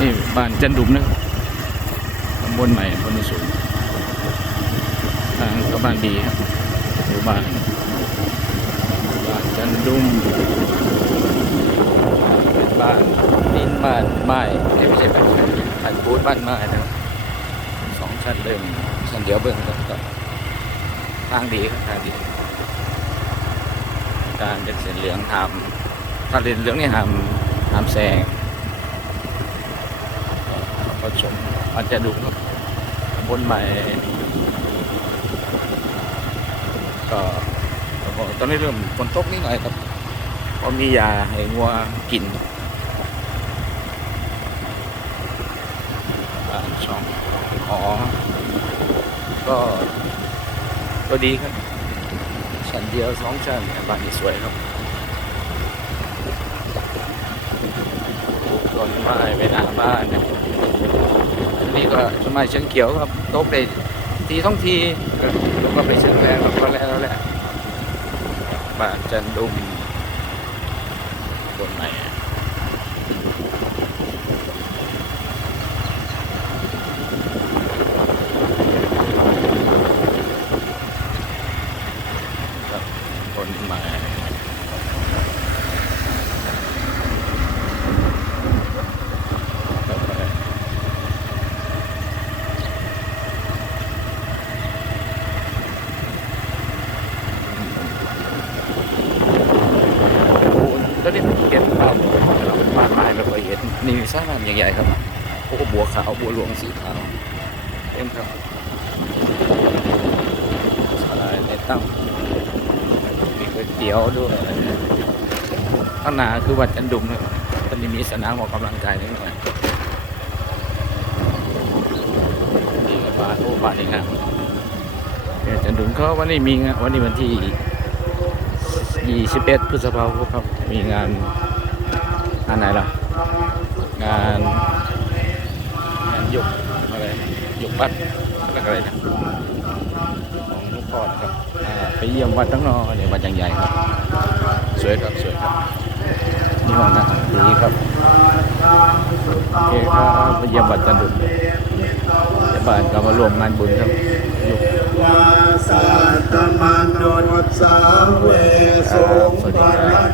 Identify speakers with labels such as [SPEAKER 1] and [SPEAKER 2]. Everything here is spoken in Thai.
[SPEAKER 1] นี่บ้านจันดุมนะครับตำบลใหม่อำเภอโนสูงทางก็บ้านดีครับหมู่บ้านบ้านจันดุมเป็นบ้านดินบ้านไม้ไม่ใช่บ้านบ้านปูนบ้านไม้นะครับสองชั้นเดิมชั้นเดียวเบื้องต้นก็ทางดีครับทางดีการเป็นเส้นเหลืองทำถ้าเส้นเหลืองนี่หามหามแซง ก็ชมอาจจะดูบนใหม่ ก็ตอนนี้เริ่มฝนตกนิดหน่อยครับเพราะมียาให้งัวกินบ้านช่องอ๋อก็ก็ดีครับชั้นเดียวสองชั้นบ้านนี้สวยครับต้นไม้ไปหน้าบ้านเนี่ยอัน นี้ก็ต้นไม้เชิงเขียวครับตกได้ทีท้องทีแล้วก็ไปเชิงแรงแล้วก็แล้วแล้วแหละบ้านจันดุมคนไม้ครับต้นไม้ต่อไป โอ้แล้วนี่เก็บปลาเราปลาไม้ไม่ค่อยเห็ นี่สร้างใหญ่ๆครับโอ้บัวขาวบัวหลวงสีขาวเต็มครับสลายในตั้งมีก๋วยเตี๋ยวด้วยข้างหน้าคือวัดจันดุมนะครับตอนนี้มีสนามออกกำลังกายนิดหน่อยนี่ก็บ้านโอ้บ้านนี่งามเนี่ยจันดุมเขาวันนี้มีงานวันนี้วันที่21พฤษภาคมครับ มีงานงานไหนล่ะ งานงานยกอะไรหยกบัตรอะไรนะของหลูกพ่อครับไปเยี่ยมวัดตั้งนอเนี่ยวัดย่างใหญ่ครับ สวยครับสวยครับนี่ห้องนั่งดีครับโอเคครับไปเยี่ยมวัดจันดุเดี๋ยวบ้านก็มารวมงานบุญครับยก
[SPEAKER 2] วาสัตตมนุษสาเวสุปร